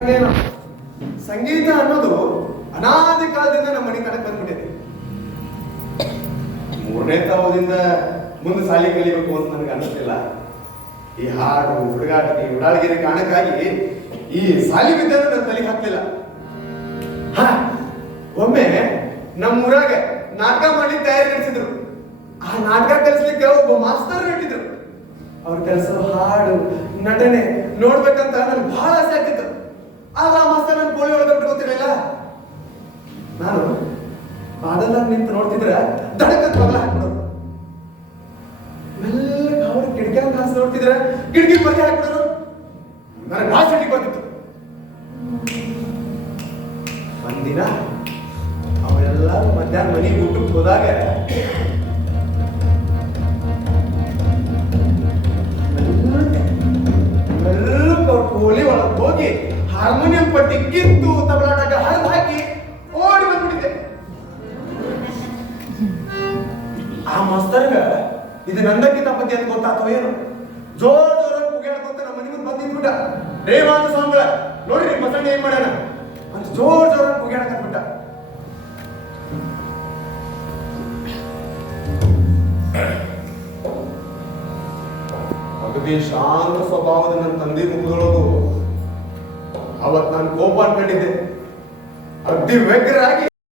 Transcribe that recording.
ಏನು ಸಂಗೀತ ಅನ್ನೋದು ಅನಾದಿ ಕಾಲದಿಂದ ನಮ್ಮ ಮನೆ ತನಕ ಬಂದ್ಬಿಟ್ಟಿದೆ. ಮೂರನೇ ತವದಿಂದ ಮುಂದೆ ಸಾಲಿ ಕಲಿಬೇಕು ಅಂತ ನನಗೆ ಅನ್ನಿಸ್ತಿಲ್ಲ. ಈ ಹಾಡು ಹುಡುಗಾಟಿಕೆ ಉಡಾಳಗಿರಿ ಕಾರಣಕ್ಕಾಗಿ ಈ ಸಾಲಿ ವಿದ್ಯೆ ನನ್ನ ತಲೆಗೆ ಹಾಕ್ಲಿಲ್ಲ. ಒಮ್ಮೆ ನಮ್ಮೂರಾಗ ನಾಟಕ ಮಾಡಿ ತಯಾರಿ ನಡೆಸಿದ್ರು. ಆ ನಾಟಕ ಕಲಿಸ್ಲಿಕ್ಕೆ ಒಬ್ಬ ಮಾಸ್ತರ್ ಇಟ್ಟಿದ್ರು. ಅವ್ರ ಕೆಲಸ ಹಾಡು ನಟನೆ ನೋಡ್ಬೇಕಂತ ನನ್ಗೆ ಬಹಳ ಆಸೆ ಆಗ್ತಿತ್ತು. ಆದ್ರೆ ಆ ಮಾಸ್ತರ್ ನನ್ ಕೋಳಿ ಒಳಗೆ ಗೊತ್ತಿರಲಿಲ್ಲ. ನಾನು ಬಾದಲ್ಲ ನಿಂತು ನೋಡ್ತಿದ್ರೆ ದಡಕತ್ ಮಗಲ ಹಾಕ್ಬಿಡೋದು. ಮೆಲ್ಲ ಅವ್ರ ಕಿಟಕಿ ಕಾಸು ನೋಡ್ತಿದ್ರೆ ಕಿಟಕಿ ಬಗ್ಗೆ ಹಾಕ್ಬಿಡೋರು. ನನಗೆ ಭಾಳ ಸಿಟ್ಟಿಗೆ ಬಂದಿತ್ತು. ಒಂದಿನ ಅವರೆಲ್ಲ ಮಧ್ಯಾಹ್ನ ಮನೆಗೆ ಊಟಕ್ಕೆ ಹೋದಾಗ ಅವ್ರ ಕೋಳಿ ಒಳಗೆ ಹೋಗಿ ಹಾರ್ಮೋನಿಯಂ ಪಟ್ಟಿ ಕಿತ್ತು ತಬಲಾಟಕ ಹರಿದು ಹಾಕಿ ಓಡಿ ಬಂದ್ಬಿಟ್ಟಿದ್ದೆ. ಆ ಮಾಸ್ತರ್ಗ ಇದು ನಂದಕ್ಕಿಂತ ಪದ್ಯ ಅಂತ ಗೊತ್ತಾತೋ ಏನು, ಜೋರ ಕುಗ್ಯಾಡ್ಕೊಂತ ನಮ್ಮ ಮನೆ ಮುಂದೆ ಬಂದಿದ್ಬಿಟ್ಟ. ರೇವಾಂತ ಸ್ವಾಮಿಗಳ ನೋಡ್ರಿ ಬಸಣ್ಣ ಏನ್ ಮಾಡ್ಯಾನ ಅಂತ ಜೋರ ಕುಗ್ಯಾಡಕತ್ಬಿಟ್ಟ. ಅಗದಿ ಶಾಂತ ಸ್ವಭಾವದ ನನ್ನ ತಂದೆ ಮುಖದೊಳಗು ಅವತ್ತು ನಾನು ಕೋಪ ಅನ್ಕೊಂಡಿದ್ದೆ. ಅಗ್ದಿ ವ್ಯಗ್ರಾಗಿ